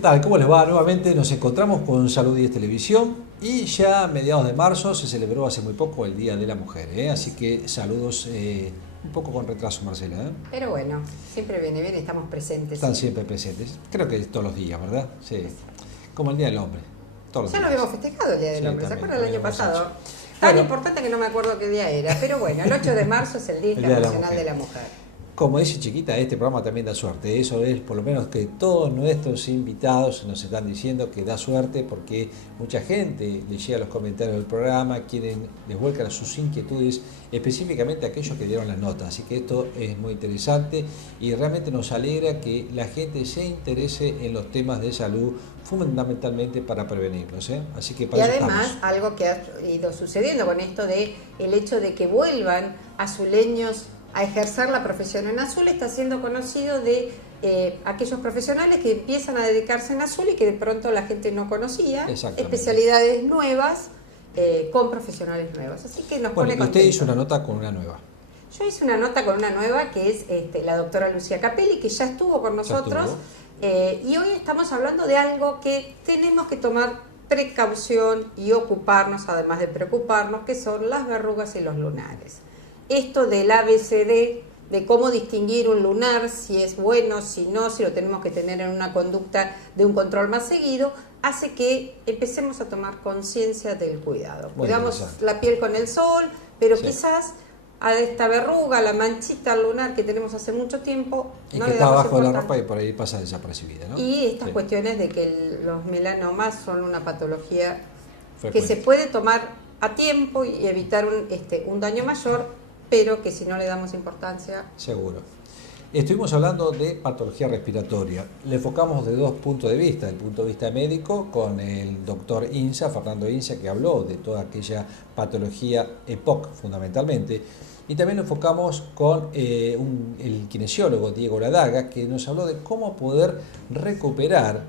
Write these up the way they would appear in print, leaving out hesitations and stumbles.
tal? ¿Cómo les va? Nuevamente nos encontramos con Salud 10 Televisión y ya a mediados de marzo se celebró hace muy poco el Día de la Mujer, ¿eh? Así que saludos un poco con retraso, Marcela, ¿eh? Pero bueno, siempre viene bien, estamos presentes. Están siempre presentes, creo que todos los días, ¿verdad? Sí, como el Día del Hombre. Todos los ya lo días. habíamos festejado el Día del Hombre, ¿se también, acuerdan el año pasado? hecho. Tan Bueno, importante que no me acuerdo qué día era, pero bueno, el 8 de marzo es el Día Internacional de la Mujer. Como dice Chiquita, este programa también da suerte. Eso es por lo menos que todos nuestros invitados nos están diciendo que da suerte porque mucha gente le llega a los comentarios del programa, les vuelcan sus inquietudes, específicamente aquellos que dieron las notas. Así que esto es muy interesante y realmente nos alegra que la gente se interese en los temas de salud, fundamentalmente para prevenirlos, ¿eh? Así que para y eso además, estamos. algo que ha ido sucediendo con esto de el hecho de que vuelvan azuleños a ejercer la profesión en azul, está siendo conocido de aquellos profesionales que empiezan a dedicarse en azul y que de pronto la gente no conocía, especialidades nuevas con profesionales nuevos. Así que nos pone contentos. Usted hizo una nota con una nueva. Yo hice una nota con una nueva que es la doctora Lucía Capelli, que ya estuvo con nosotros y hoy estamos hablando de algo que tenemos que tomar precaución y ocuparnos, además de preocuparnos, que son las verrugas y los lunares. Esto del ABCD, de cómo distinguir un lunar, si es bueno, si no, si lo tenemos que tener en una conducta de un control más seguido, hace que empecemos a tomar conciencia del cuidado. Cuidamos la piel con el sol, pero quizás a esta verruga, la manchita lunar que tenemos hace mucho tiempo, y no que le está abajo de la ropa y por ahí pasa desapercibida, ¿no? Y estas cuestiones de que los melanomas son una patología que se puede tomar a tiempo y evitar un daño mayor, pero que si no le damos importancia... Seguro. Estuvimos hablando de patología respiratoria. Le enfocamos de dos puntos de vista. El punto de vista médico con el doctor Insa, Fernando Insa, que habló de toda aquella patología EPOC fundamentalmente. Y también lo enfocamos con el kinesiólogo Diego Ladaga, que nos habló de cómo poder recuperar,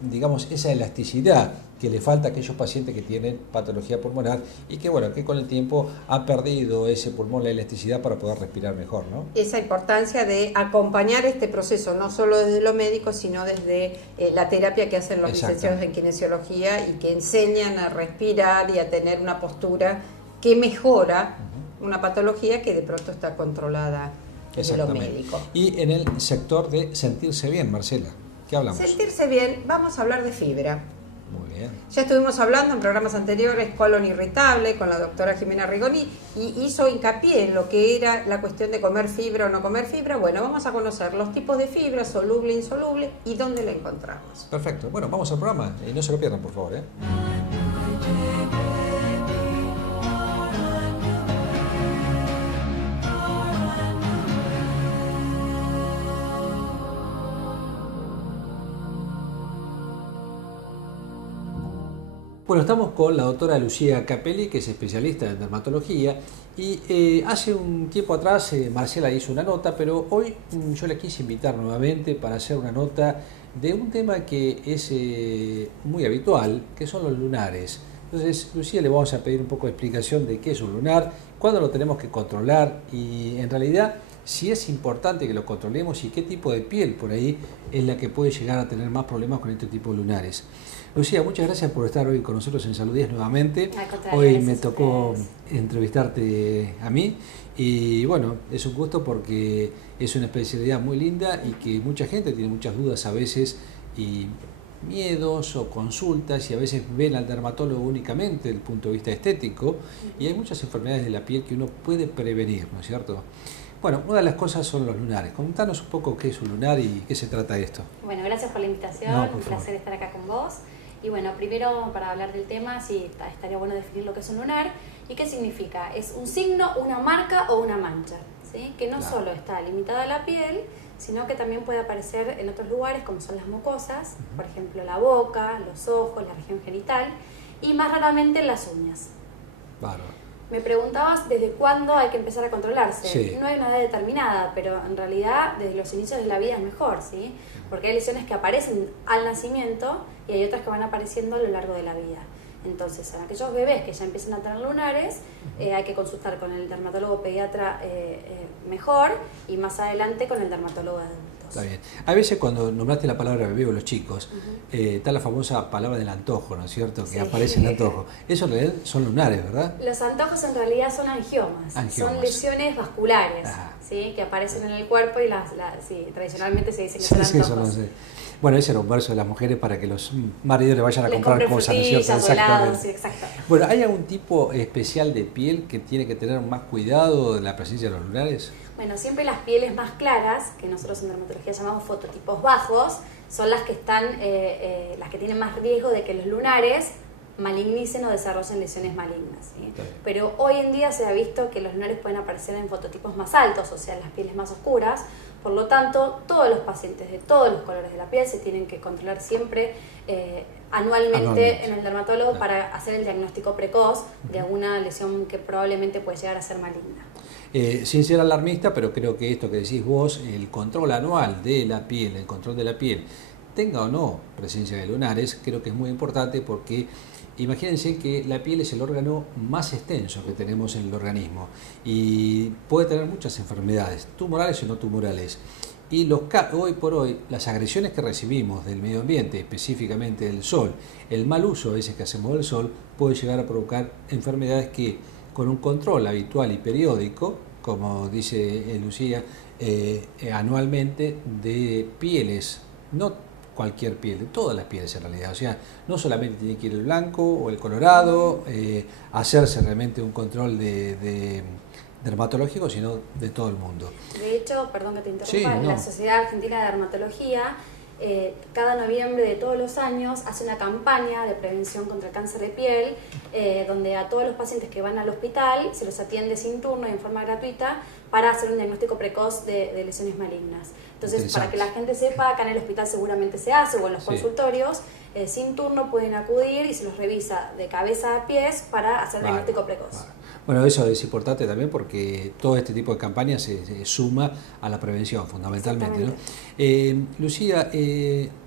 digamos, esa elasticidad que le falta a aquellos pacientes que tienen patología pulmonar y que, bueno, que con el tiempo ha perdido ese pulmón, la elasticidad para poder respirar mejor, ¿no? Esa importancia de acompañar este proceso, no solo desde lo médico, sino desde la terapia que hacen los licenciados en kinesiología y que enseñan a respirar y a tener una postura que mejora una patología que de pronto está controlada en lo médico. Y en el sector de sentirse bien, Marcela, ¿qué hablamos? Sentirse bien, vamos a hablar de fibra. Muy bien. Ya estuvimos hablando en programas anteriores, colon irritable, con la doctora Jimena Rigoni, y hizo hincapié en lo que era la cuestión de comer fibra o no comer fibra. Bueno, vamos a conocer los tipos de fibra, soluble, insoluble, y dónde la encontramos. Perfecto. Bueno, vamos al programa y no se lo pierdan, por favor, ¿eh? Bueno, estamos con la doctora Lucía Capelli, que es especialista en dermatología, y hace un tiempo atrás Marcela hizo una nota, pero hoy yo la quise invitar nuevamente para hacer una nota de un tema que es muy habitual, que son los lunares. Entonces, Lucía, le vamos a pedir un poco de explicación de qué es un lunar, cuándo lo tenemos que controlar y en realidad si es importante que lo controlemos y qué tipo de piel por ahí es la que puede llegar a tener más problemas con este tipo de lunares. Lucía, muchas gracias por estar hoy con nosotros en Salud 10 nuevamente. Hoy me tocó entrevistarte a mí y bueno, es un gusto porque es una especialidad muy linda y que mucha gente tiene muchas dudas a veces y miedos o consultas y a veces ven al dermatólogo únicamente desde el punto de vista estético y hay muchas enfermedades de la piel que uno puede prevenir, ¿no es cierto? Bueno, una de las cosas son los lunares. Contanos un poco qué es un lunar y qué se trata de esto. Bueno, gracias por la invitación, un placer estar acá con vos. Y bueno, primero para hablar del tema, sí, estaría bueno definir lo que es un lunar y qué significa. Es un signo, una marca o una mancha, ¿sí? Que no solo está limitada a la piel, sino que también puede aparecer en otros lugares como son las mucosas, por ejemplo la boca, los ojos, la región genital y más raramente en las uñas. Bárbaro. Me preguntabas desde cuándo hay que empezar a controlarse. Sí. No hay una edad determinada, pero en realidad desde los inicios de la vida es mejor, ¿sí? Porque hay lesiones que aparecen al nacimiento y hay otras que van apareciendo a lo largo de la vida. Entonces, a aquellos bebés que ya empiezan a tener lunares, hay que consultar con el dermatólogo pediatra mejor y más adelante con el dermatólogo adulto. Está bien. A veces cuando nombraste la palabra bebé o los chicos, está la famosa palabra del antojo, ¿no es cierto? Que aparece el antojo. Eso en realidad son lunares, ¿verdad? Los antojos en realidad son angiomas. Son lesiones vasculares, ¿sí? Que aparecen en el cuerpo y sí, tradicionalmente se dice que son antojos. Eso no sé. Bueno, ese era un verso de las mujeres para que los maridos le vayan a comprar cosas, ¿no es cierto? Exactamente. Sí, exacto. Bueno, ¿hay algún tipo especial de piel que tiene que tener más cuidado de la presencia de los lunares? Bueno, siempre las pieles más claras, que nosotros en dermatología llamamos fototipos bajos, son las que están, las que tienen más riesgo de que los lunares malignicen o desarrollen lesiones malignas, ¿sí? Pero hoy en día se ha visto que los lunares pueden aparecer en fototipos más altos, o sea, en las pieles más oscuras. Por lo tanto, todos los pacientes de todos los colores de la piel se tienen que controlar siempre anualmente en el dermatólogo para hacer el diagnóstico precoz de alguna lesión que probablemente puede llegar a ser maligna. Sin ser alarmista, pero creo que esto que decís vos, el control anual de la piel, el control de la piel, tenga o no presencia de lunares, creo que es muy importante porque imagínense que la piel es el órgano más extenso que tenemos en el organismo y puede tener muchas enfermedades, tumorales o no tumorales. Y hoy por hoy, las agresiones que recibimos del medio ambiente, específicamente del sol, el mal uso a veces que hacemos del sol, puede llegar a provocar enfermedades que con un control habitual y periódico, como dice Lucía, anualmente de pieles, no cualquier piel, de todas las pieles en realidad, o sea, no solamente tiene que ir el blanco o el colorado, hacerse realmente un control dermatológico, sino de todo el mundo. De hecho, perdón que te interrumpa, la Sociedad Argentina de Dermatología cada noviembre de todos los años hace una campaña de prevención contra el cáncer de piel, donde a todos los pacientes que van al hospital se los atiende sin turno y en forma gratuita para hacer un diagnóstico precoz de lesiones malignas. Entonces, para que la gente sepa, acá en el hospital seguramente se hace, o en los consultorios, sin turno pueden acudir y se los revisa de cabeza a pies para hacer diagnóstico precoz. Bueno, eso es importante también porque todo este tipo de campañas se suma a la prevención fundamentalmente, ¿no? Lucía,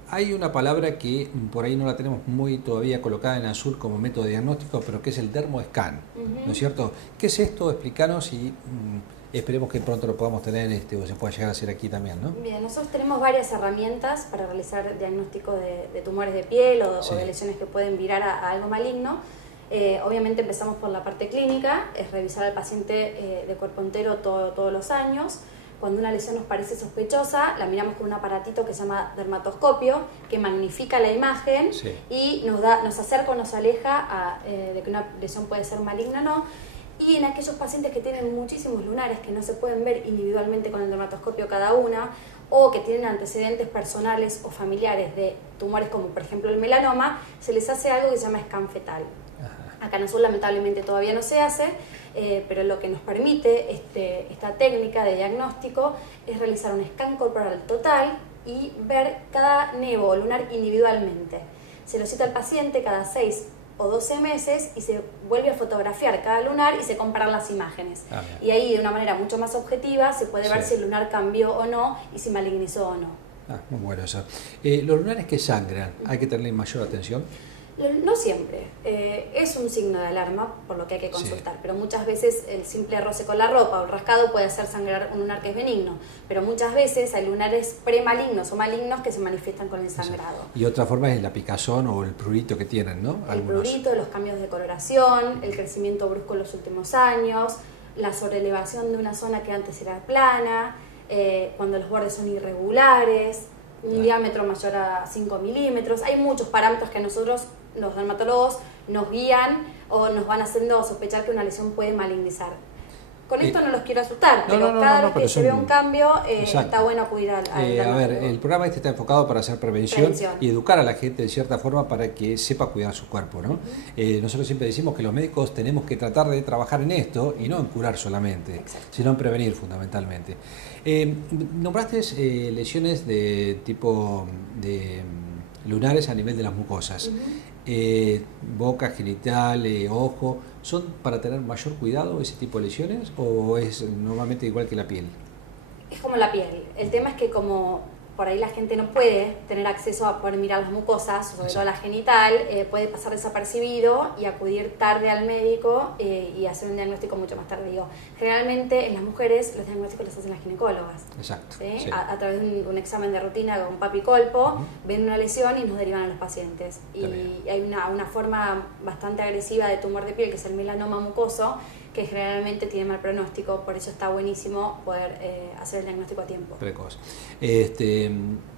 hay una palabra que por ahí no la tenemos muy todavía colocada en azul como método de diagnóstico, pero que es el dermoscan, ¿no es cierto? ¿Qué es esto? Explícanos y esperemos que pronto lo podamos tener o se pueda llegar a hacer aquí también, ¿no? Bien, nosotros tenemos varias herramientas para realizar diagnóstico de tumores de piel o de lesiones que pueden virar a algo maligno. Obviamente empezamos por la parte clínica, es revisar al paciente de cuerpo entero todos los años. Cuando una lesión nos parece sospechosa, la miramos con un aparatito que se llama dermatoscopio, que magnifica la imagen y nos acerca o nos aleja de que una lesión puede ser maligna o no. Y en aquellos pacientes que tienen muchísimos lunares que no se pueden ver individualmente con el dermatoscopio cada una, o que tienen antecedentes personales o familiares de tumores como por ejemplo el melanoma, se les hace algo que se llama scan fetal. Acá en Azul lamentablemente todavía no se hace, pero lo que nos permite esta técnica de diagnóstico es realizar un scan corporal total y ver cada nevo o lunar individualmente. Se lo cita al paciente cada 6 o 12 meses y se vuelve a fotografiar cada lunar y se comparan las imágenes. Y ahí de una manera mucho más objetiva se puede ver si el lunar cambió o no y si malignizó o no. Muy bueno eso. Los lunares que sangran, ¿hay que tenerle mayor atención? No siempre. Es un signo de alarma, por lo que hay que consultar, pero muchas veces el simple roce con la ropa o el rascado puede hacer sangrar un lunar que es benigno, pero muchas veces hay lunares premalignos o malignos que se manifiestan con el sangrado. Y otra forma es la picazón o el prurito que tienen, ¿no? El prurito, los cambios de coloración, el crecimiento brusco en los últimos años, la sobreelevación de una zona que antes era plana, cuando los bordes son irregulares, un diámetro mayor a 5 milímetros. Hay muchos parámetros que a nosotros, los dermatólogos, nos guían o nos van haciendo sospechar que una lesión puede malignizar. Con esto no los quiero asustar, pero cada vez que se ve un cambio está bueno acudir al dermatólogo. A ver, el programa está enfocado para hacer prevención y educar a la gente de cierta forma para que sepa cuidar su cuerpo, ¿no? Nosotros siempre decimos que los médicos tenemos que tratar de trabajar en esto y no en curar solamente, sino en prevenir fundamentalmente. Nombraste lesiones de tipo de lunares a nivel de las mucosas. Boca, genital, ojo, ¿son para tener mayor cuidado ese tipo de lesiones o es normalmente igual que la piel? Es como la piel. El tema es que como por ahí la gente no puede tener acceso a poder mirar las mucosas, sobre todo la genital, puede pasar desapercibido y acudir tarde al médico y hacer un diagnóstico mucho más tardío. Generalmente en las mujeres los diagnósticos los hacen las ginecólogas. Exacto. ¿Sí? Sí. A través de un examen de rutina con papicolpo, ven una lesión y nos derivan a los pacientes. Y hay una forma bastante agresiva de tumor de piel, que es el melanoma mucoso, que generalmente tiene mal pronóstico, por eso está buenísimo poder hacer el diagnóstico a tiempo. Precoz.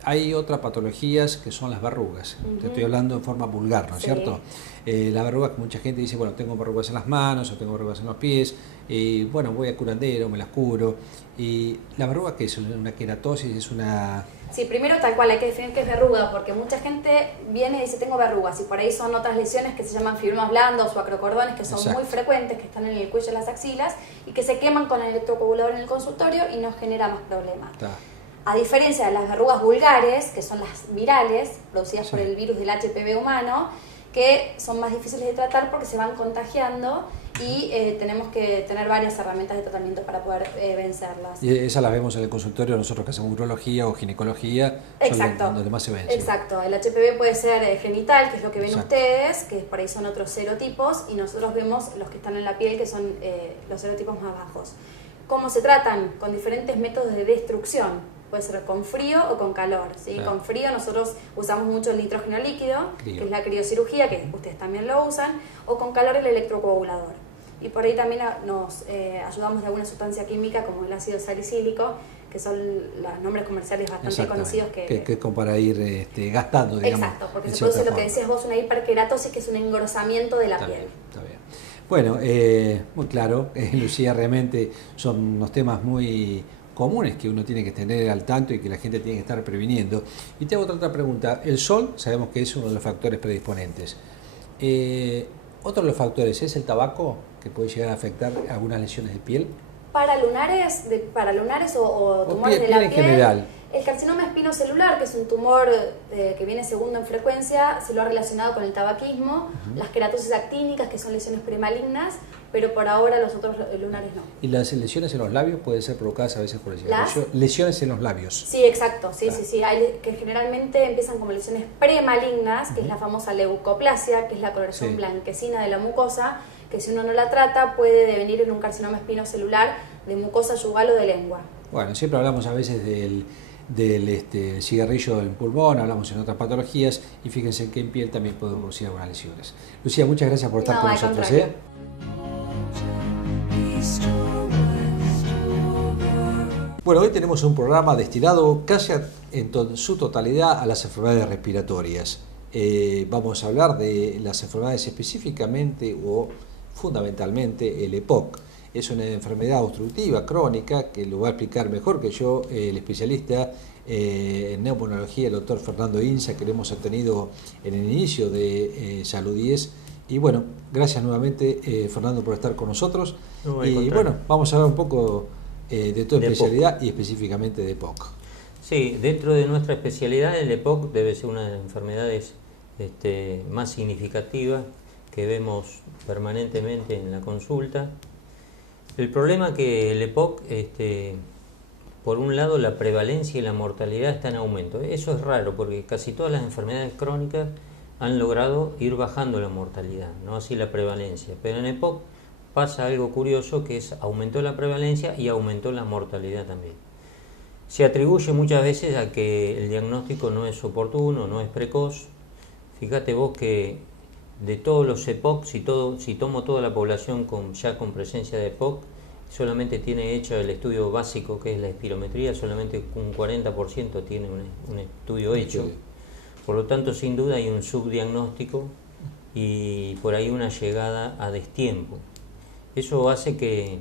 Hay otras patologías que son las verrugas. Te estoy hablando en forma vulgar, ¿no es cierto? La verruga, mucha gente dice, bueno, tengo verrugas en las manos o tengo verrugas en los pies, y bueno, voy a curandero, me las curo. Y la verruga, ¿qué es? ¿Una queratosis? ¿Es una...? Sí, primero tal cual hay que definir qué es verruga, porque mucha gente viene y dice tengo verrugas, y por ahí son otras lesiones que se llaman fibromas blandos o acrocordones, que son muy frecuentes, que están en el cuello y las axilas, y que se queman con el electrocoagulador en el consultorio y nos genera más problemas. A diferencia de las verrugas vulgares, que son las virales, producidas por el virus del HPV humano, que son más difíciles de tratar porque se van contagiando y tenemos que tener varias herramientas de tratamiento para poder vencerlas. Y esas las vemos en el consultorio nosotros que hacemos urología o ginecología. Exacto. Son donde más se ven. Exacto. El HPV puede ser genital, que es lo que ven ustedes, que por ahí son otros serotipos, y nosotros vemos los que están en la piel, que son los serotipos más bajos. ¿Cómo se tratan? Con diferentes métodos de destrucción. Puede ser con frío o con calor, ¿sí? Con frío nosotros usamos mucho el nitrógeno líquido, que es la criocirugía, que ustedes también lo usan, o con calor el electrocoagulador. Y por ahí también nos ayudamos de alguna sustancia química como el ácido salicílico, que son los nombres comerciales bastante conocidos. Que es como para ir gastando, digamos. Exacto, porque se produce lo que decías vos, una hiperkeratosis, que es un engrosamiento de la piel. Está bien. Bueno, muy claro, Lucía, realmente son unos temas muy comunes que uno tiene que tener al tanto y que la gente tiene que estar previniendo. Y te hago otra pregunta. El sol sabemos que es uno de los factores predisponentes. Otro de los factores es el tabaco, que puede llegar a afectar algunas lesiones de piel. Para lunares o tumores de la piel, en general. El carcinoma espinocelular, que es un tumor que viene segundo en frecuencia, se lo ha relacionado con el tabaquismo, las queratosis actínicas, que son lesiones premalignas, pero por ahora los otros lunares no. ¿Y las lesiones en los labios pueden ser provocadas a veces por el cigarrillo? Lesiones en los labios. Sí, exacto, sí. Hay, que generalmente empiezan como lesiones premalignas, que es la famosa leucoplasia, que es la coloración blanquecina de la mucosa, que si uno no la trata puede devenir en un carcinoma espinocelular de mucosa yugal o de lengua. Bueno, siempre hablamos a veces del cigarrillo del pulmón, hablamos en otras patologías, y fíjense que en piel también puede producir algunas lesiones. Lucía, muchas gracias por estar con nosotros. Bueno, hoy tenemos un programa destinado casi en su totalidad a las enfermedades respiratorias. Vamos a hablar de las enfermedades específicamente o fundamentalmente el EPOC. Es una enfermedad obstructiva crónica que lo va a explicar mejor que yo el especialista en neumonología, el doctor Fernando Inza, que lo hemos tenido en el inicio de Salud 10. Y bueno, gracias nuevamente Fernando por estar con nosotros. Y bueno, vamos a hablar un poco de tu especialidad EPOC. Y específicamente de EPOC. Sí, dentro de nuestra especialidad el EPOC debe ser una de las enfermedades más significativas que vemos permanentemente en la consulta. El problema que el EPOC, por un lado la prevalencia y la mortalidad está en aumento. Eso es raro porque casi todas las enfermedades crónicas han logrado ir bajando la mortalidad, no así la prevalencia. Pero en EPOC pasa algo curioso, que es aumentó la prevalencia y aumentó la mortalidad también. Se atribuye muchas veces a que el diagnóstico no es oportuno, no es precoz. Fíjate vos que de todos los EPOC, si tomo toda la población ya con presencia de EPOC, solamente tiene hecho el estudio básico, que es la espirometría, solamente un 40% tiene un estudio hecho. Por lo tanto, sin duda hay un subdiagnóstico y por ahí una llegada a destiempo. Eso hace que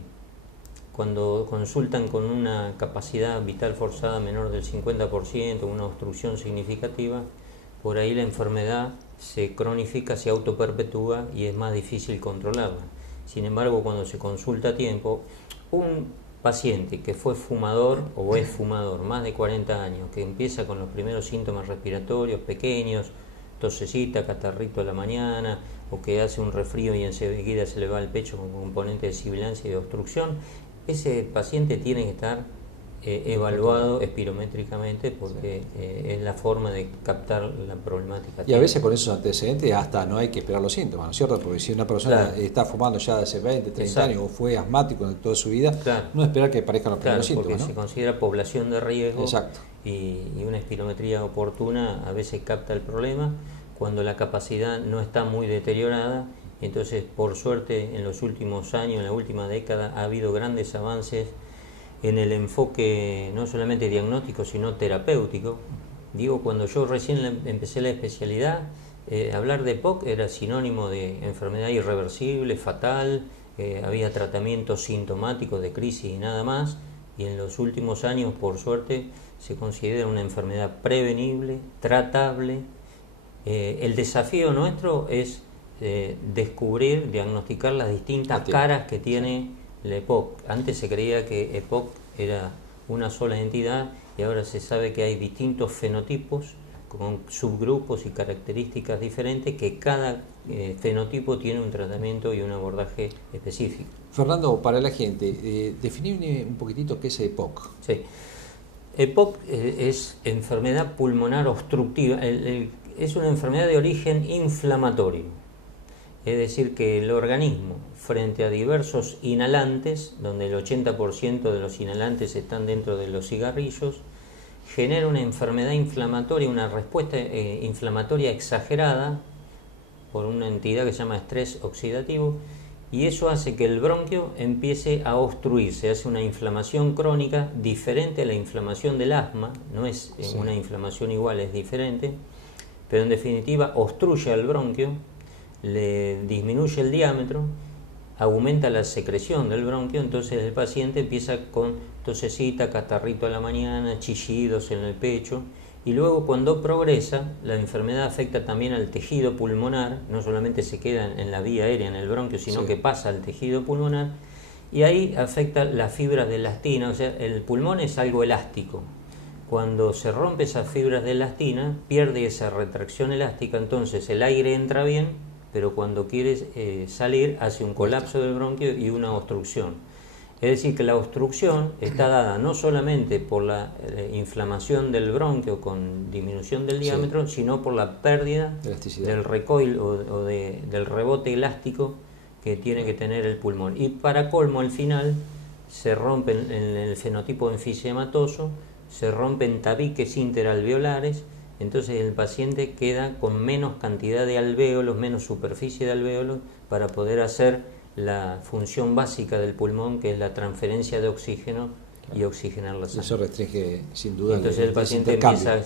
cuando consultan con una capacidad vital forzada menor del 50%, una obstrucción significativa, por ahí la enfermedad se cronifica, se autoperpetúa y es más difícil controlarla. Sin embargo, cuando se consulta a tiempo, un paciente que fue fumador o es fumador más de 40 años, que empieza con los primeros síntomas respiratorios pequeños, tosecita, catarrito a la mañana, o que hace un resfrío y enseguida se le va al pecho con componente de sibilancia y de obstrucción, ese paciente tiene que estar evaluado espirométricamente porque es la forma de captar la problemática. Y a veces con esos antecedentes hasta no hay que esperar los síntomas, ¿no es cierto? Porque si una persona está fumando ya hace 20, 30 años o fue asmático en toda su vida, no esperar que aparezcan los primeros síntomas, porque ¿no? se considera población de riesgo. Exacto. Y una espirometría oportuna a veces capta el problema cuando la capacidad no está muy deteriorada. Entonces, por suerte, en los últimos años, en la última década, ha habido grandes avances en el enfoque no solamente diagnóstico, sino terapéutico. Digo, cuando yo recién empecé la especialidad, hablar de EPOC era sinónimo de enfermedad irreversible, fatal, había tratamientos sintomáticos de crisis y nada más, y en los últimos años, por suerte, se considera una enfermedad prevenible, tratable. El desafío nuestro es descubrir, diagnosticar las distintas caras que tiene la EPOC. Antes se creía que EPOC era una sola entidad y ahora se sabe que hay distintos fenotipos con subgrupos y características diferentes, que cada fenotipo tiene un tratamiento y un abordaje específico. Fernando, para la gente, definime un poquitito qué es EPOC. Sí. EPOC es enfermedad pulmonar obstructiva, es una enfermedad de origen inflamatorio. Es decir, que el organismo, frente a diversos inhalantes, donde el 80% de los inhalantes están dentro de los cigarrillos, genera una enfermedad inflamatoria, una respuesta inflamatoria exagerada por una entidad que se llama estrés oxidativo, y eso hace que el bronquio empiece a obstruirse, hace una inflamación crónica diferente a la inflamación del asma, no es una inflamación igual, es diferente, pero en definitiva obstruye al bronquio, le disminuye el diámetro, aumenta la secreción del bronquio, entonces el paciente empieza con tosecita, catarrito a la mañana, chillidos en el pecho, y luego cuando progresa, la enfermedad afecta también al tejido pulmonar, no solamente se queda en la vía aérea, en el bronquio, sino que pasa al tejido pulmonar, y ahí afecta las fibras de elastina, o sea, el pulmón es algo elástico. Cuando se rompe esas fibras de elastina, pierde esa retracción elástica, entonces el aire entra bien, pero cuando quiere salir hace un colapso del bronquio y una obstrucción. Es decir, que la obstrucción está dada no solamente por la inflamación del bronquio con disminución del diámetro, sino por la pérdida del recoil o del rebote elástico que tiene que tener el pulmón. Y para colmo, al final, se rompen en el fenotipo enfisematoso, se rompen tabiques interalveolares. Entonces el paciente queda con menos cantidad de alvéolos, menos superficie de alvéolos para poder hacer la función básica del pulmón, que es la transferencia de oxígeno y oxigenar la sangre. Eso restringe sin duda. Entonces el paciente empieza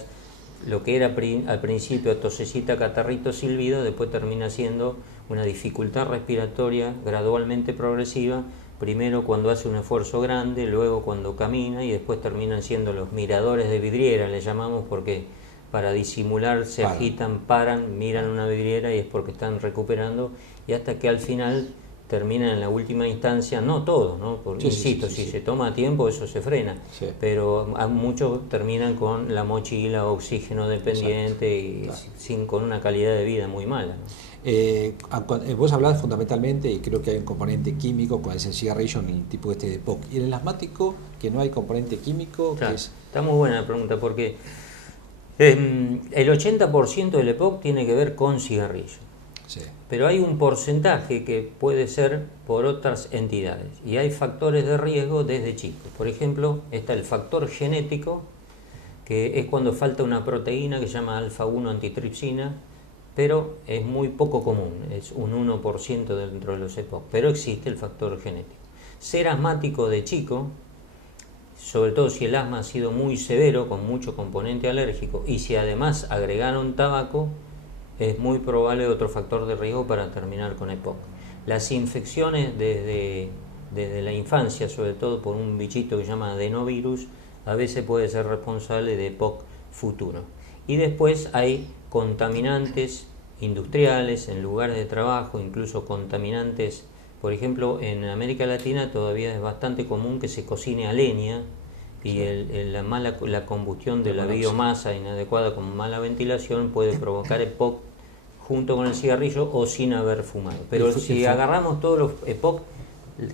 lo que era al principio tosecita, catarrito, silbido, después termina siendo una dificultad respiratoria gradualmente progresiva, primero cuando hace un esfuerzo grande, luego cuando camina, y después terminan siendo los miradores de vidriera, le llamamos, porque para disimular se agitan, paran, miran una vidriera y es porque están recuperando, y hasta que al final terminan en la última instancia, no todos, ¿no? Porque, insisto, si se toma tiempo eso se frena, pero a muchos terminan con la mochila, oxígeno dependiente y con una calidad de vida muy mala, ¿no? Vos hablás fundamentalmente, y creo que hay un componente químico con ese cigarrillo en el tipo de EPOC. ¿Y en el asmático, que no hay componente químico? Claro, está muy buena la pregunta, porque el 80% del EPOC tiene que ver con cigarrillo, pero hay un porcentaje que puede ser por otras entidades, y hay factores de riesgo desde chicos. Por ejemplo, está el factor genético, que es cuando falta una proteína que se llama alfa-1 antitripsina, pero es muy poco común, es un 1% dentro de los EPOC, pero existe el factor genético. Ser asmático de chico, sobre todo si el asma ha sido muy severo, con mucho componente alérgico, y si además agregaron tabaco, es muy probable otro factor de riesgo para terminar con EPOC. Las infecciones desde la infancia, sobre todo por un bichito que se llama adenovirus, a veces puede ser responsable de EPOC futuro. Y después hay contaminantes industriales en lugares de trabajo, incluso contaminantes. Por ejemplo, en América Latina todavía es bastante común que se cocine a leña, y la combustión de la biomasa inadecuada con mala ventilación puede provocar EPOC junto con el cigarrillo o sin haber fumado. Pero si agarramos todos los EPOC,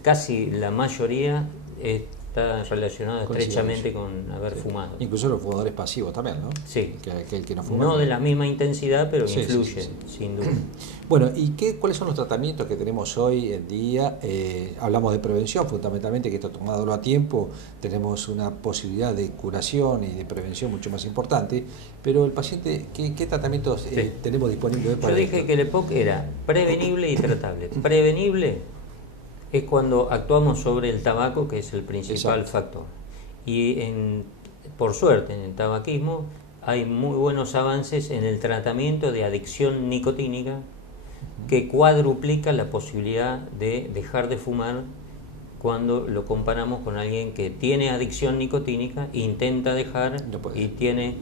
casi la mayoría está relacionado estrechamente con haber fumado. Incluso los fumadores pasivos también, ¿no? Sí. El que no fuma. No de la misma intensidad, pero influye, sin duda. Bueno, ¿y cuáles son los tratamientos que tenemos hoy en día? Hablamos de prevención, fundamentalmente, que esto tomado a tiempo, tenemos una posibilidad de curación y de prevención mucho más importante, pero el paciente, ¿qué tratamientos tenemos disponibles para Yo dije que el EPOC era prevenible y tratable. Prevenible es cuando actuamos sobre el tabaco, que es el principal factor. Y por suerte en el tabaquismo hay muy buenos avances en el tratamiento de adicción nicotínica, que cuadruplica la posibilidad de dejar de fumar cuando lo comparamos con alguien que tiene adicción nicotínica, intenta dejar y tiene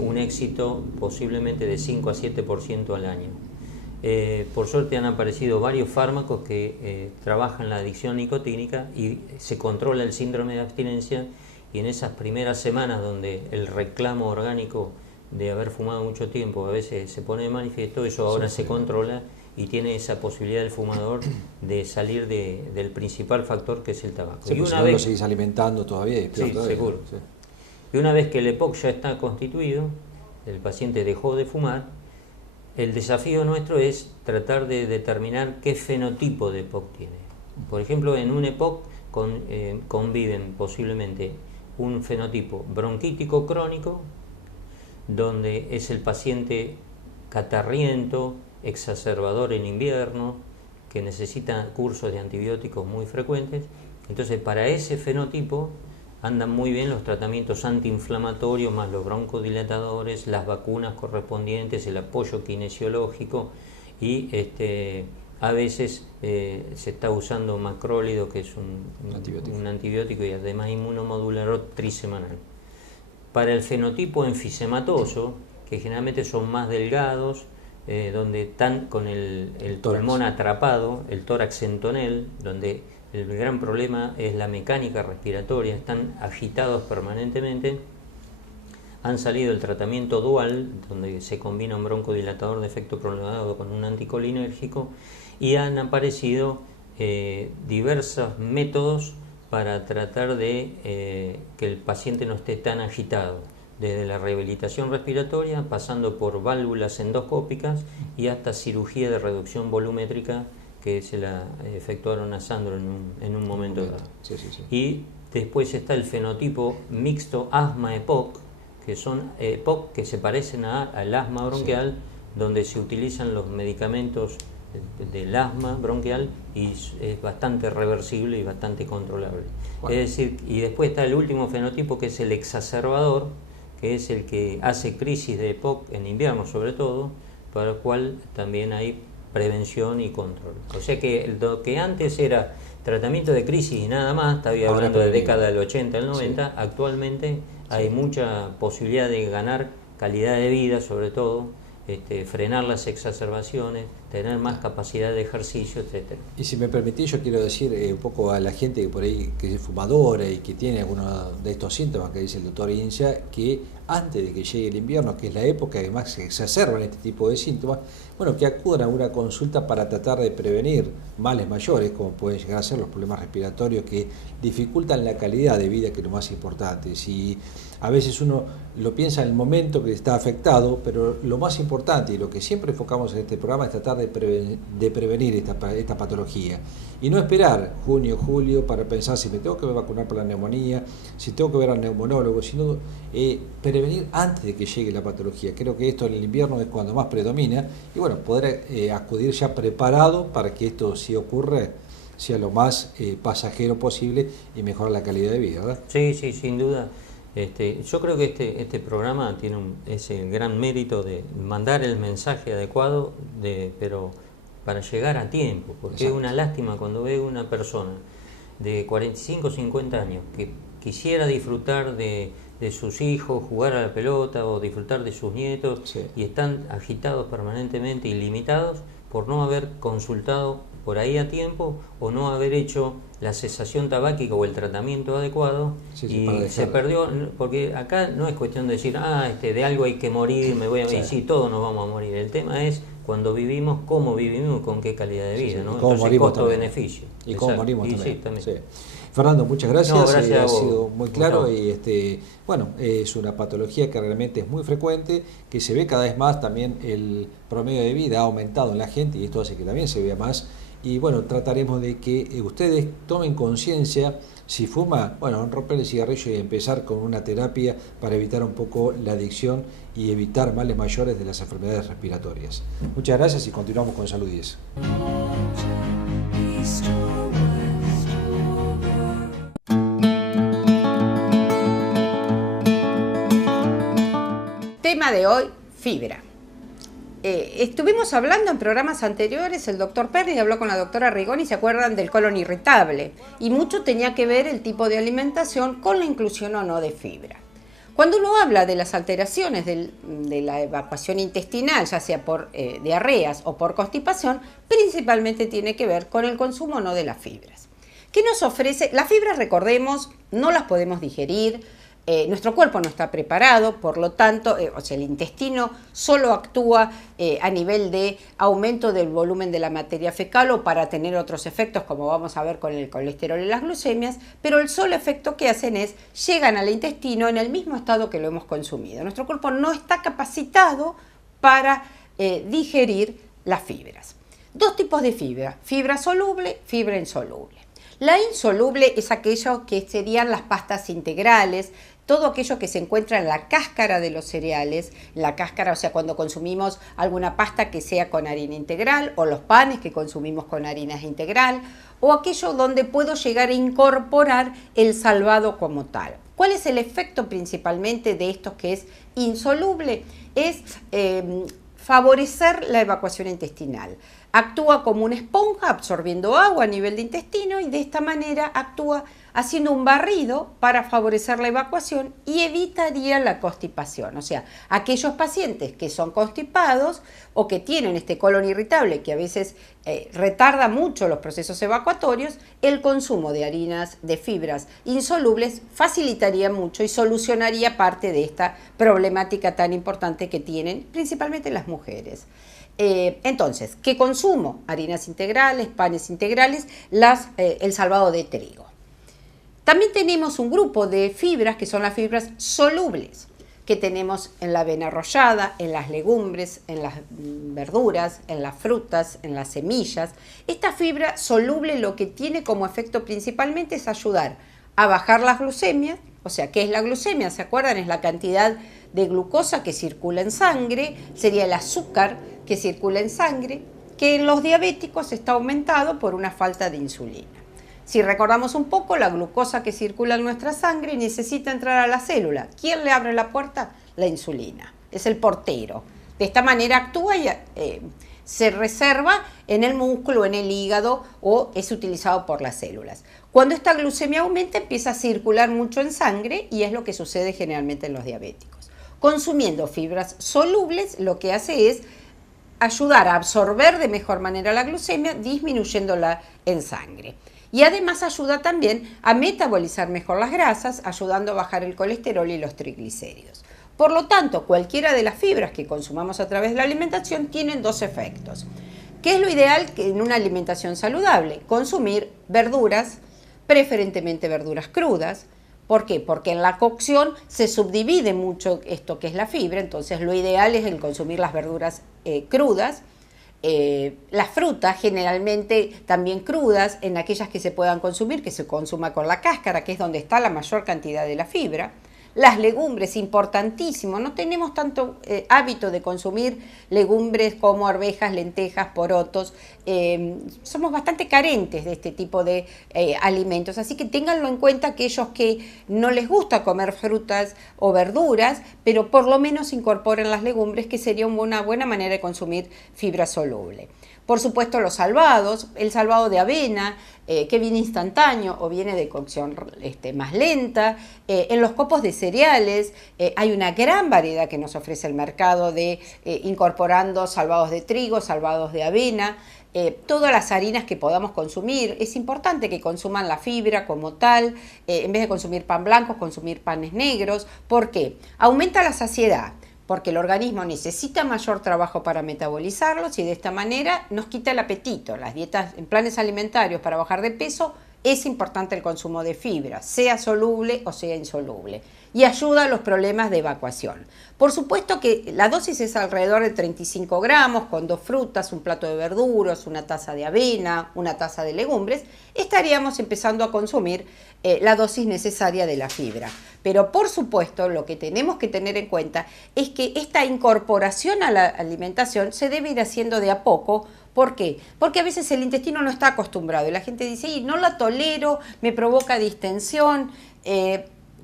un éxito posiblemente de 5 a 7% al año. Por suerte han aparecido varios fármacos que trabajan la adicción nicotínica y se controla el síndrome de abstinencia, y en esas primeras semanas donde el reclamo orgánico de haber fumado mucho tiempo a veces se pone de manifiesto, eso ahora se controla y tiene esa posibilidad del fumador de salir del principal factor, que es el tabaco. Sí, y una vez lo seguís alimentando todavía. Y sí, todavía, seguro. Sí. Y una vez que el EPOC ya está constituido, el paciente dejó de fumar, el desafío nuestro es tratar de determinar qué fenotipo de EPOC tiene. Por ejemplo, en un EPOC conviven posiblemente un fenotipo bronquítico crónico, donde es el paciente catarriento, exacerbador en invierno, que necesita cursos de antibióticos muy frecuentes. Entonces, para ese fenotipo andan muy bien los tratamientos antiinflamatorios, más los broncodilatadores, las vacunas correspondientes, el apoyo kinesiológico, y a veces se está usando macrólido, que es un antibiótico y además inmunomodulador trisemanal. Para el fenotipo enfisematoso, que generalmente son más delgados, donde están con el pulmón atrapado, el tórax en tonel, donde el gran problema es la mecánica respiratoria, están agitados permanentemente, han salido el tratamiento dual, donde se combina un broncodilatador de efecto prolongado con un anticolinérgico, y han aparecido diversos métodos para tratar de que el paciente no esté tan agitado, desde la rehabilitación respiratoria, pasando por válvulas endoscópicas y hasta cirugía de reducción volumétrica, que se la efectuaron a Sandro en un momento dado. Sí, sí, sí. Y después está el fenotipo mixto asma-EPOC, que son EPOC que se parecen al asma bronquial, donde se utilizan los medicamentos del asma bronquial y es bastante reversible y bastante controlable. Bueno. Es decir, y después está el último fenotipo, que es el exacerbador, que es el que hace crisis de EPOC en invierno sobre todo, para el cual también hay prevención y control. O sea que lo que antes era tratamiento de crisis y nada más, estaba hablando de década del 80, del 90, sí. Actualmente hay mucha posibilidad de ganar calidad de vida, sobre todo, frenar las exacerbaciones, tener más capacidad de ejercicio, etcétera. Y si me permitís, yo quiero decir un poco a la gente que por ahí que es fumadora y que tiene algunos de estos síntomas que dice el doctor Incia, que antes de que llegue el invierno, que es la época que más se exacerban este tipo de síntomas, bueno, que acudan a una consulta para tratar de prevenir males mayores, como pueden llegar a ser los problemas respiratorios que dificultan la calidad de vida, que es lo más importante. Si a veces uno lo piensa en el momento que está afectado, pero lo más importante y lo que siempre enfocamos en este programa es tratar de prevenir esta patología y no esperar junio, julio para pensar si me tengo que vacunar por la neumonía, si tengo que ver al neumonólogo, sino prevenir antes de que llegue la patología. Creo que esto en el invierno es cuando más predomina y bueno, poder acudir ya preparado para que esto, si ocurre, sea lo más pasajero posible y mejorar la calidad de vida, ¿verdad? Sí, sí, sin duda. Yo creo que este programa tiene ese gran mérito de mandar el mensaje adecuado, pero para llegar a tiempo, porque Exacto. Es una lástima cuando veo una persona de 45 o 50 años que quisiera disfrutar de sus hijos, jugar a la pelota o disfrutar de sus nietos, sí. Y están agitados permanentemente y limitados por no haber consultado por ahí a tiempo o no haber hecho la cesación tabáquica o el tratamiento adecuado, sí, y se perdió, porque acá no es cuestión de decir, de algo hay que morir, me voy a morir, sí, todos nos vamos a morir. El tema es cuando vivimos, cómo vivimos, con qué calidad de vida, ¿no? Cómo Entonces, costo-beneficio. Y Exacto. cómo morimos Y también. sí, también. Sí. Fernando, muchas gracias. No, gracias a ha vos, sido muy claro Gustavo. y bueno, es una patología que realmente es muy frecuente, que se ve cada vez más. También el promedio de vida ha aumentado en la gente y esto hace que también se vea más. Y bueno, trataremos de que ustedes tomen conciencia. Si fuma, bueno, romper el cigarrillo y empezar con una terapia para evitar un poco la adicción y evitar males mayores de las enfermedades respiratorias. Muchas gracias y continuamos con Salud 10. Tema de hoy, fibra. Estuvimos hablando en programas anteriores, el doctor Perry habló con la doctora Rigoni, se acuerdan del colon irritable, y mucho tenía que ver el tipo de alimentación con la inclusión o no de fibra. Cuando uno habla de las alteraciones de la evacuación intestinal, ya sea por diarreas o por constipación, principalmente tiene que ver con el consumo o no de las fibras. ¿Qué nos ofrece? Las fibras, recordemos, no las podemos digerir. Nuestro cuerpo no está preparado, por lo tanto, o sea, el intestino solo actúa a nivel de aumento del volumen de la materia fecal o para tener otros efectos, como vamos a ver con el colesterol y las glucemias, pero el solo efecto que hacen es llegan al intestino en el mismo estado que lo hemos consumido. Nuestro cuerpo no está capacitado para digerir las fibras. Dos tipos de fibra, fibra soluble, fibra insoluble. La insoluble es aquello que serían las pastas integrales, todo aquello que se encuentra en la cáscara de los cereales, la cáscara, o sea, cuando consumimos alguna pasta que sea con harina integral, o los panes que consumimos con harina integral, o aquello donde puedo llegar a incorporar el salvado como tal. ¿Cuál es el efecto principalmente de esto que es insoluble? Es favorecer la evacuación intestinal. Actúa como una esponja absorbiendo agua a nivel de intestino y de esta manera actúa haciendo un barrido para favorecer la evacuación y evitaría la constipación. O sea, aquellos pacientes que son constipados o que tienen este colon irritable que a veces retarda mucho los procesos evacuatorios, el consumo de harinas, de fibras insolubles facilitaría mucho y solucionaría parte de esta problemática tan importante que tienen principalmente las mujeres. Entonces, ¿qué consumo? Harinas integrales, panes integrales, el salvado de trigo. También tenemos un grupo de fibras que son las fibras solubles, que tenemos en la avena arrollada, en las legumbres, en las verduras, en las frutas, en las semillas. Esta fibra soluble lo que tiene como efecto principalmente es ayudar a bajar las glucemias. O sea, ¿qué es la glucemia? ¿Se acuerdan? Es la cantidad de glucosa que circula en sangre, sería el azúcar que circula en sangre, que en los diabéticos está aumentado por una falta de insulina. Si recordamos un poco, la glucosa que circula en nuestra sangre necesita entrar a la célula. ¿Quién le abre la puerta? La insulina. Es el portero. De esta manera actúa y se reserva en el músculo, en el hígado o es utilizado por las células. Cuando esta glucemia aumenta, empieza a circular mucho en sangre y es lo que sucede generalmente en los diabéticos. Consumiendo fibras solubles, lo que hace es ayudar a absorber de mejor manera la glucemia, disminuyéndola en sangre. Y además ayuda también a metabolizar mejor las grasas, ayudando a bajar el colesterol y los triglicéridos. Por lo tanto, cualquiera de las fibras que consumamos a través de la alimentación tienen dos efectos. ¿Qué es lo ideal en una alimentación saludable? Consumir verduras, preferentemente verduras crudas. ¿Por qué? Porque en la cocción se subdivide mucho esto que es la fibra, entonces lo ideal es el consumir las verduras crudas. Las frutas generalmente también crudas, en aquellas que se puedan consumir, que se consuma con la cáscara, que es donde está la mayor cantidad de la fibra. Las legumbres, importantísimo, no tenemos tanto hábito de consumir legumbres como arvejas, lentejas, porotos, somos bastante carentes de este tipo de alimentos, así que ténganlo en cuenta aquellos que no les gusta comer frutas o verduras, pero por lo menos incorporen las legumbres, que sería una buena manera de consumir fibra soluble. Por supuesto, los salvados, el salvado de avena, que viene instantáneo o viene de cocción más lenta. En los copos de cereales hay una gran variedad que nos ofrece el mercado de incorporando salvados de trigo, salvados de avena. Todas las harinas que podamos consumir, es importante que consuman la fibra como tal, en vez de consumir pan blanco, consumir panes negros. ¿Por qué? Aumenta la saciedad. porque el organismo necesita mayor trabajo para metabolizarlos y de esta manera nos quita el apetito. Las dietas en planes alimentarios para bajar de peso es importante el consumo de fibra, sea soluble o sea insoluble, y ayuda a los problemas de evacuación. Por supuesto que la dosis es alrededor de 35 gramos, con 2 frutas, un plato de verduras, una taza de avena, una taza de legumbres, estaríamos empezando a consumir la dosis necesaria de la fibra. Pero por supuesto lo que tenemos que tener en cuenta es que esta incorporación a la alimentación se debe ir haciendo de a poco. ¿Por qué? Porque a veces el intestino no está acostumbrado y la gente dice, no la tolero, me provoca distensión,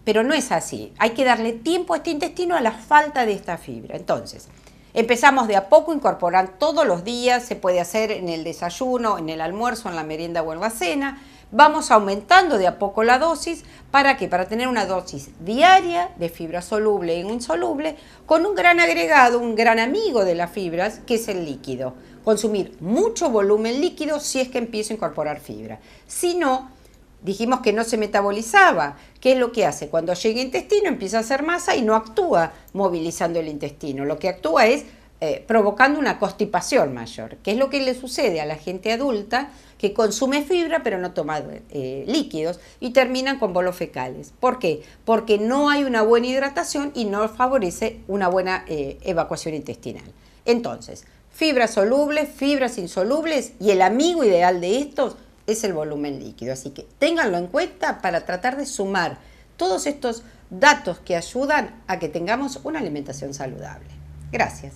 pero no es así. Hay que darle tiempo a este intestino a la falta de esta fibra. Entonces, empezamos de a poco a incorporar todos los días, se puede hacer en el desayuno, en el almuerzo, en la merienda o en la cena. Vamos aumentando de a poco la dosis. ¿Para qué? Para tener una dosis diaria de fibra soluble e insoluble con un gran agregado, un gran amigo de las fibras, que es el líquido. Consumir mucho volumen líquido si es que empiezo a incorporar fibra. Si no, dijimos que no se metabolizaba. ¿Qué es lo que hace? Cuando llega al intestino empieza a hacer masa y no actúa movilizando el intestino. Lo que actúa es provocando una constipación mayor, que es lo que le sucede a la gente adulta que consume fibra pero no toma líquidos y terminan con bolos fecales. ¿Por qué? Porque no hay una buena hidratación y no favorece una buena evacuación intestinal. Entonces, fibras solubles, fibras insolubles, y el amigo ideal de estos es el volumen líquido. Así que ténganlo en cuenta para tratar de sumar todos estos datos que ayudan a que tengamos una alimentación saludable. Gracias.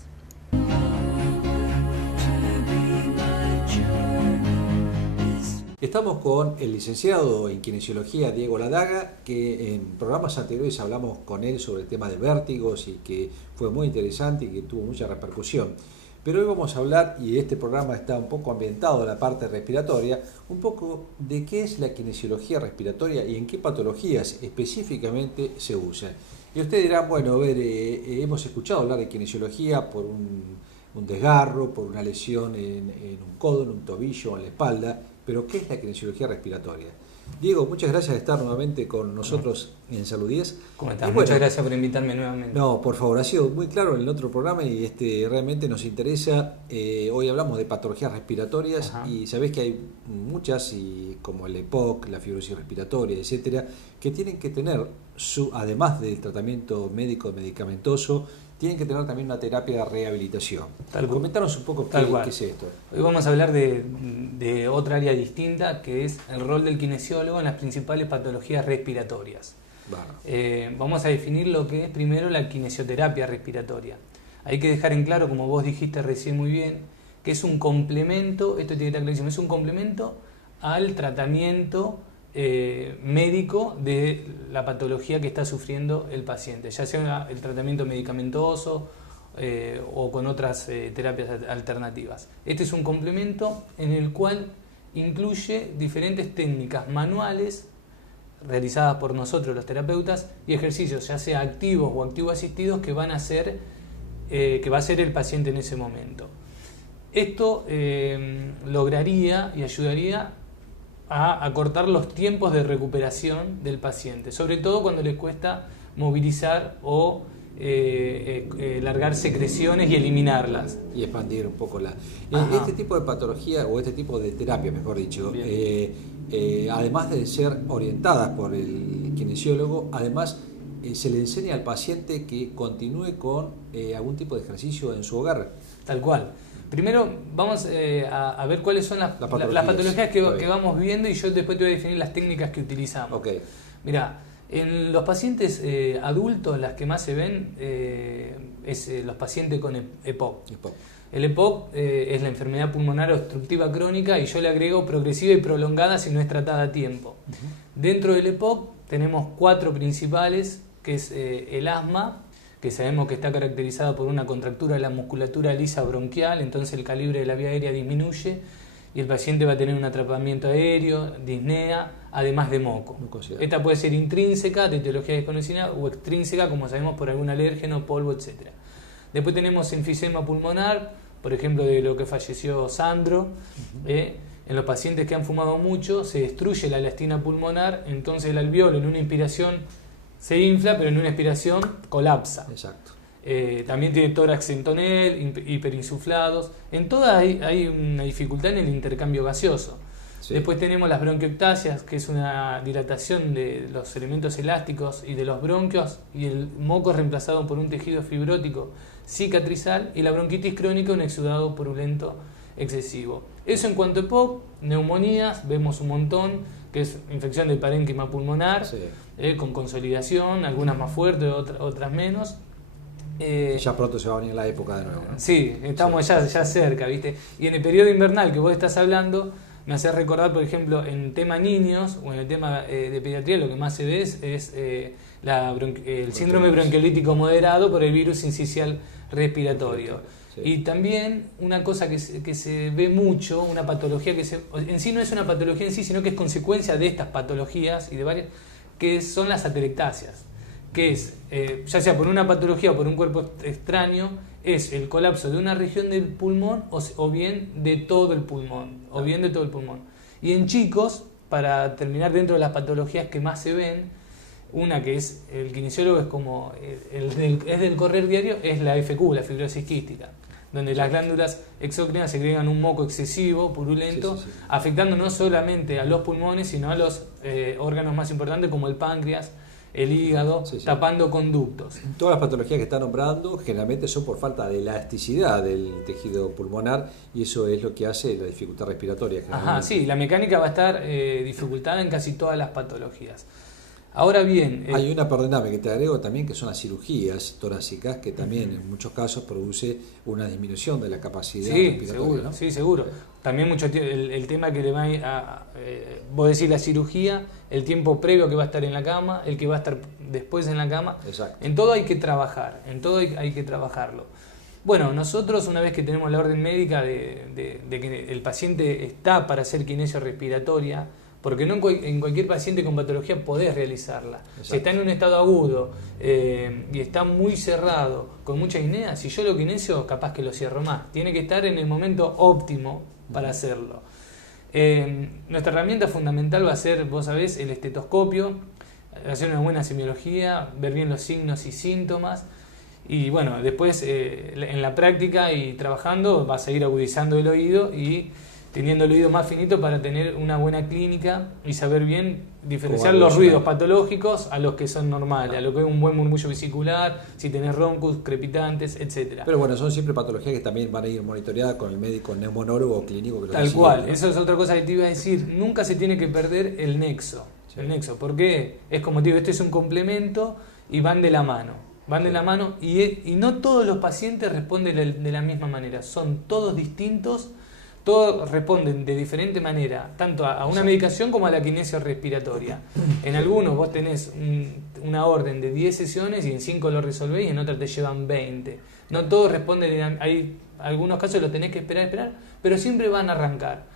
Estamos con el licenciado en Kinesiología Diego Ladaga, que en programas anteriores hablamos con él sobre el tema de vértigos y que fue muy interesante y que tuvo mucha repercusión. Pero hoy vamos a hablar, y este programa está un poco ambientado a la parte respiratoria, un poco de qué es la kinesiología respiratoria y en qué patologías específicamente se usa. Y ustedes dirán, bueno, a ver, hemos escuchado hablar de kinesiología por un desgarro, por una lesión en un codo, en un tobillo o en la espalda, pero ¿qué es la kinesiología respiratoria? Diego, muchas gracias de estar nuevamente con nosotros en Salud 10. ¿Cómo estás? Muchas gracias por invitarme nuevamente. No, por favor, ha sido muy claro en el otro programa y realmente nos interesa. Hoy hablamos de patologías respiratorias. Ajá. Y sabés que hay muchas, y como el EPOC, la fibrosis respiratoria, etcétera, que tienen que tener, además del tratamiento médico medicamentoso, tienen que tener también una terapia de rehabilitación. Comentanos un poco qué es esto. Hoy vamos a hablar de otra área distinta, que es el rol del kinesiólogo en las principales patologías respiratorias. Bueno. Vamos a definir lo que es primero la kinesioterapia respiratoria. Hay que dejar en claro, como vos dijiste recién muy bien, que es un complemento, esto tiene que estar clarísimo, es un complemento al tratamiento médico de la patología que está sufriendo el paciente, ya sea el tratamiento medicamentoso o con otras terapias alternativas. Este es un complemento en el cual incluye diferentes técnicas manuales realizadas por nosotros los terapeutas y ejercicios, ya sea activos o activo asistidos, que van a hacer que va a hacer el paciente en ese momento. Esto lograría y ayudaría a acortar los tiempos de recuperación del paciente, sobre todo cuando le cuesta movilizar o largar secreciones y eliminarlas. Y expandir un poco este tipo de patología o este tipo de terapia, mejor dicho, además de ser orientadas por el kinesiólogo, además se le enseña al paciente que continúe con algún tipo de ejercicio en su hogar. Tal cual. Primero vamos a ver cuáles son las patologías que vamos viendo, y yo después te voy a definir las técnicas que utilizamos. Okay. Mirá, en los pacientes adultos, las que más se ven es los pacientes con EPOC. El EPOC es la enfermedad pulmonar obstructiva crónica, y yo le agrego progresiva y prolongada si no es tratada a tiempo. Dentro del EPOC tenemos 4 principales, que es el asma, que sabemos que está caracterizada por una contractura de la musculatura lisa bronquial, entonces el calibre de la vía aérea disminuye y el paciente va a tener un atrapamiento aéreo, disnea, además de moco. Esta puede ser intrínseca, de etiología desconocida, o extrínseca, como sabemos, por algún alérgeno, polvo, etc. Después tenemos enfisema pulmonar, por ejemplo, de lo que falleció Sandro. En los pacientes que han fumado mucho se destruye la elastina pulmonar, entonces el alveolo en una inspiración se infla, pero en una expiración colapsa. Exacto. También tiene tórax en tonel, hiperinsuflados. En todas hay una dificultad en el intercambio gaseoso. Sí. Después tenemos las bronquiectasias, que es una dilatación de los elementos elásticos y de los bronquios, y el moco es reemplazado por un tejido fibrótico cicatrizal, y la bronquitis crónica, un exudado purulento excesivo. Eso en cuanto a EPOC. Neumonías, vemos un montón, que es infección del parénquima pulmonar, sí, con consolidación, algunas más fuertes, otras menos. Ya pronto se va a venir la época de nuevo, ¿no? Sí, estamos ya cerca, ¿viste? Y en el periodo invernal que vos estás hablando, me hace recordar, por ejemplo, en tema niños o en el tema de pediatría, lo que más se ve es el síndrome bronquiolítico moderado por el virus sincicial respiratorio. Sí. Y también una cosa que se ve mucho, una patología en sí no es una patología en sí, sino que es consecuencia de estas patologías y de varias, que son las atelectasias, que es, ya sea por una patología o por un cuerpo extraño, es el colapso de una región del pulmón o bien de todo el pulmón, Y en chicos, para terminar dentro de las patologías que más se ven, una que es, el kinesiólogo es como, es del correr diario, es la FQ, la fibrosis quística, donde las glándulas exócrinas segregan un moco excesivo, purulento, afectando no solamente a los pulmones, sino a los órganos más importantes como el páncreas, el hígado, tapando conductos. Todas las patologías que está nombrando generalmente son por falta de elasticidad del tejido pulmonar, y eso es lo que hace la dificultad respiratoria. Ajá, sí, la mecánica va a estar dificultada en casi todas las patologías. Ahora bien... Hay una, perdóname, que te agrego también, que son las cirugías torácicas, que también en muchos casos produce una disminución de la capacidad respiratoria. Seguro, ¿no? Sí, seguro. También mucho el tema que le va vos decís la cirugía, el tiempo previo que va a estar en la cama, el que va a estar después en la cama. Exacto. En todo hay que trabajar, en todo hay que trabajarlo. Bueno, nosotros una vez que tenemos la orden médica de que el paciente está para hacer kinesio respiratoria, porque no en cualquier paciente con patología podés realizarla. Exacto. Si está en un estado agudo y está muy cerrado, con mucha disnea, si yo lo kinesio, capaz que lo cierro más. Tiene que estar en el momento óptimo para hacerlo. Nuestra herramienta fundamental va a ser, vos sabés, el estetoscopio, hacer una buena semiología, ver bien los signos y síntomas. Y bueno, después en la práctica y trabajando vas a ir agudizando el oído y teniendo el oído más finito para tener una buena clínica y saber bien diferenciar los ruidos patológicos a los que son normales, a lo que es un buen murmullo vesicular, si tenés roncus, crepitantes, etc. Pero bueno, son siempre patologías que también van a ir monitoreadas con el médico neumonólogo o clínico que lo Tal cual, ¿no? Eso es otra cosa que te iba a decir, nunca se tiene que perder el nexo. Sí. El nexo, porque es como te digo, esto es un complemento y van de la mano. Y no todos los pacientes responden de la misma manera, son todos distintos. Todos responden de diferente manera, tanto a una medicación como a la kinesio respiratoria. En algunos vos tenés una orden de 10 sesiones y en 5 lo resolvés y en otras te llevan 20. No todos responden, hay algunos casos los tenés que esperar, pero siempre van a arrancar.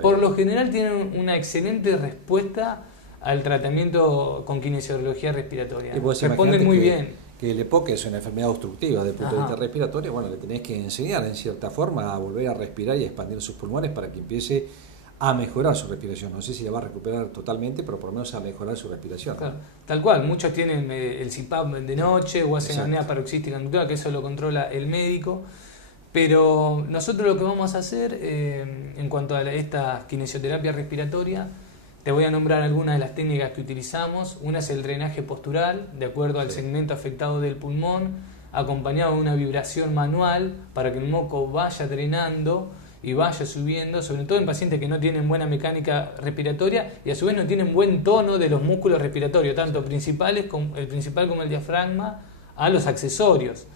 Por lo general tienen una excelente respuesta al tratamiento con kinesiología respiratoria. Responden muy bien. Que el EPOC es una enfermedad obstructiva desde el punto de vista respiratorio, bueno, le tenés que enseñar en cierta forma a volver a respirar y a expandir sus pulmones para que empiece a mejorar su respiración. No sé si la va a recuperar totalmente, pero por lo menos a mejorar su respiración. Claro. Tal cual, muchos tienen el CPAP de noche o hacen apnea paroxística inductiva, que eso lo controla el médico. Pero nosotros lo que vamos a hacer en cuanto a esta kinesioterapia respiratoria, te voy a nombrar algunas de las técnicas que utilizamos. Una es el drenaje postural, de acuerdo al segmento afectado del pulmón, acompañado de una vibración manual para que el moco vaya drenando y vaya subiendo, sobre todo en pacientes que no tienen buena mecánica respiratoria y a su vez no tienen buen tono de los músculos respiratorios, tanto principales como el principal como el diafragma, a los accesorios.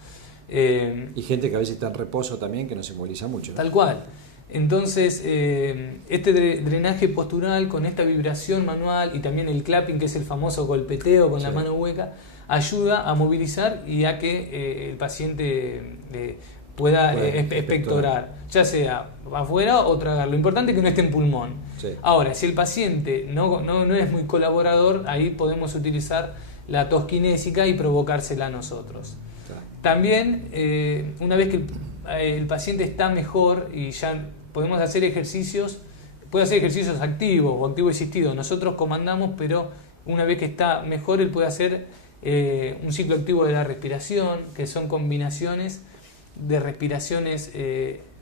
Y gente que a veces está en reposo también, que no se moviliza mucho, ¿no? Tal cual. Entonces, este drenaje postural con esta vibración manual y también el clapping, que es el famoso golpeteo con la mano hueca, ayuda a movilizar y a que el paciente pueda expectorar, ya sea afuera o tragar. Lo importante es que no esté en pulmón. Sí. Ahora, si el paciente no es muy colaborador, ahí podemos utilizar la tos kinésica y provocársela a nosotros. Claro. También, una vez que el paciente está mejor y ya podemos hacer ejercicios, puede hacer ejercicios activos o activo asistido. Nosotros comandamos, pero una vez que está mejor, él puede hacer un ciclo activo de la respiración, que son combinaciones de respiraciones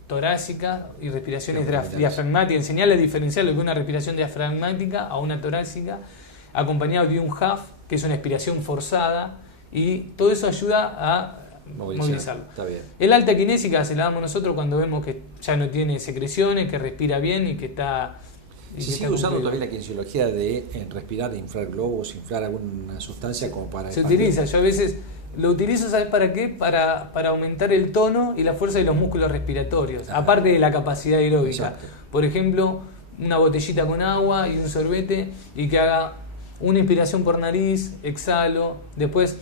torácicas y respiraciones diafragmáticas, enseñarle a diferenciar lo que es una respiración diafragmática a una torácica, acompañado de un HAF, que es una expiración forzada, y todo eso ayuda a movilizarlo. Está bien. El alta kinésica se la damos nosotros cuando vemos que ya no tiene secreciones, que respira bien y que está... ¿Se sigue usando todavía la kinesiología de respirar, inflar globos, inflar alguna sustancia como para... Se utiliza, yo a veces lo utilizo, ¿sabes para qué? Para aumentar el tono y la fuerza de los músculos respiratorios, aparte de la capacidad aeróbica. Exacto. Por ejemplo, una botellita con agua y un sorbete y que haga una inspiración por nariz, exhalo, después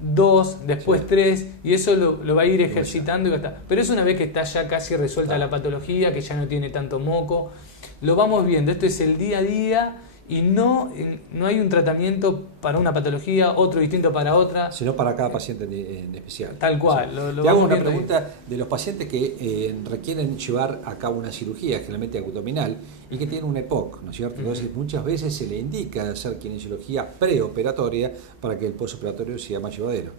2, después 3, y eso lo va a ir ejercitando y va a estar. Pero es una vez que está ya casi resuelta la patología, que ya no tiene tanto moco. Lo vamos viendo, esto es el día a día y no hay un tratamiento para una patología, otro distinto para otra. Sino para cada paciente en especial. Tal cual. Te hago una pregunta de los pacientes que requieren llevar a cabo una cirugía, generalmente abdominal, y que tienen un EPOC, ¿no es cierto? Entonces muchas veces se le indica hacer kinesiología preoperatoria para que el postoperatorio sea más llevadero.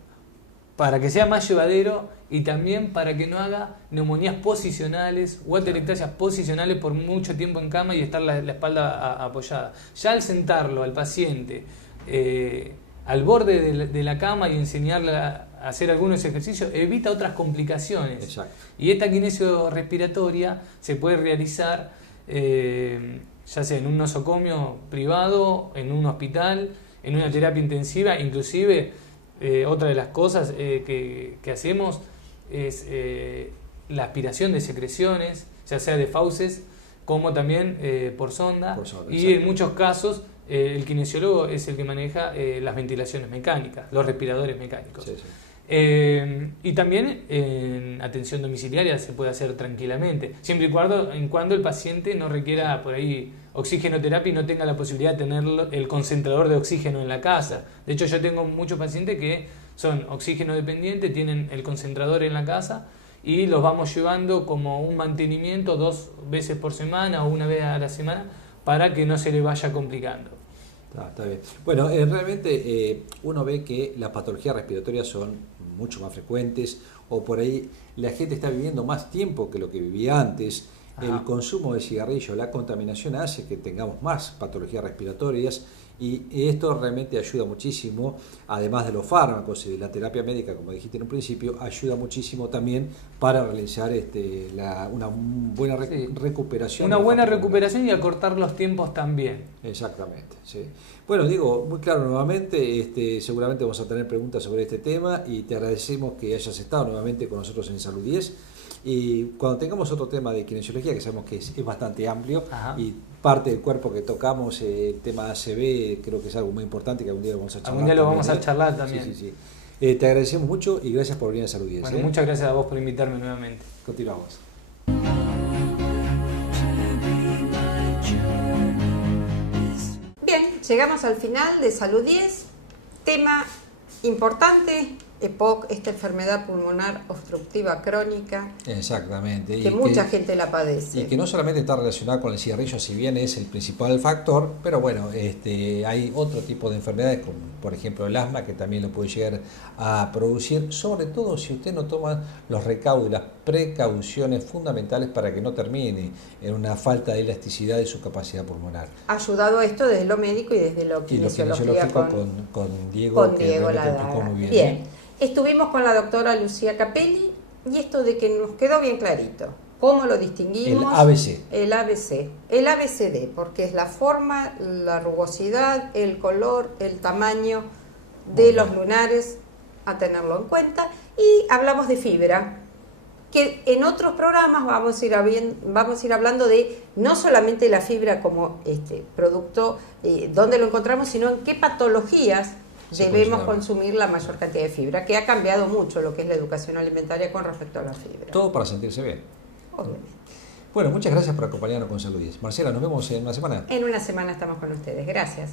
Para que sea más llevadero y también para que no haga neumonías posicionales o atelectasias posicionales por mucho tiempo en cama y estar la espalda apoyada. Ya al sentarlo al paciente al borde de la cama y enseñarle a hacer algunos ejercicios, evita otras complicaciones. Exacto. Y esta kinesio respiratoria se puede realizar ya sea en un nosocomio privado, en un hospital, en una terapia intensiva, inclusive... otra de las cosas que hacemos es la aspiración de secreciones, ya sea de fauces como también por sonda, y en muchos casos el kinesiólogo es el que maneja las ventilaciones mecánicas, los respiradores mecánicos. Sí, sí. Y también en atención domiciliaria se puede hacer tranquilamente, siempre y cuando el paciente no requiera por ahí oxigenoterapia y no tenga la posibilidad de tener el concentrador de oxígeno en la casa. De hecho, yo tengo muchos pacientes que son oxígeno dependientes, tienen el concentrador en la casa y los vamos llevando como un mantenimiento 2 veces por semana o 1 vez a la semana para que no se le vaya complicando. Está bien. Bueno, realmente uno ve que las patologías respiratorias son mucho más frecuentes, o por ahí la gente está viviendo más tiempo que lo que vivía antes. Ajá. El consumo de cigarrillo, la contaminación hace que tengamos más patologías respiratorias, y esto realmente ayuda muchísimo, además de los fármacos y de la terapia médica, como dijiste en un principio, ayuda muchísimo también para realizar una buena recuperación. Una buena recuperación y acortar los tiempos también. Exactamente, sí. Bueno, digo, muy claro nuevamente, seguramente vamos a tener preguntas sobre este tema y te agradecemos que hayas estado nuevamente con nosotros en Salud 10. Y cuando tengamos otro tema de kinesiología, que sabemos que es bastante amplio, ajá, y parte del cuerpo que tocamos, el tema ACV, creo que es algo muy importante que algún día lo vamos a charlar. Algún día lo vamos a charlar también. Sí, sí, sí. Te agradecemos mucho y gracias por venir a Salud 10. Bueno, muchas gracias a vos por invitarme nuevamente. Continuamos. Bien, llegamos al final de Salud 10. Tema importante, EPOC, esta enfermedad pulmonar obstructiva crónica. Exactamente. Que mucha gente la padece. Y que no solamente está relacionada con el cigarrillo, si bien es el principal factor, pero bueno, hay otro tipo de enfermedades, como por ejemplo el asma, que también lo puede llegar a producir, sobre todo si usted no toma los recaudos y las precauciones fundamentales para que no termine en una falta de elasticidad de su capacidad pulmonar. Ayudado esto desde lo médico y desde lo kinesiológico con Diego, Ladara. Muy bien. Bien. Estuvimos con la doctora Lucía Capelli y esto de que nos quedó bien clarito. ¿Cómo lo distinguimos? El ABC. El ABC. El ABCD, porque es la forma, la rugosidad, el color, el tamaño de los lunares, a tenerlo en cuenta. Y hablamos de fibra, que en otros programas vamos a ir hablando de no solamente la fibra como producto, dónde lo encontramos, sino en qué patologías debemos consumir la mayor cantidad de fibra, que ha cambiado mucho lo que es la educación alimentaria con respecto a la fibra. Todo para sentirse bien. Obviamente. Bueno, muchas gracias por acompañarnos con Salud 10. Marcela, nos vemos en una semana. En una semana estamos con ustedes. Gracias.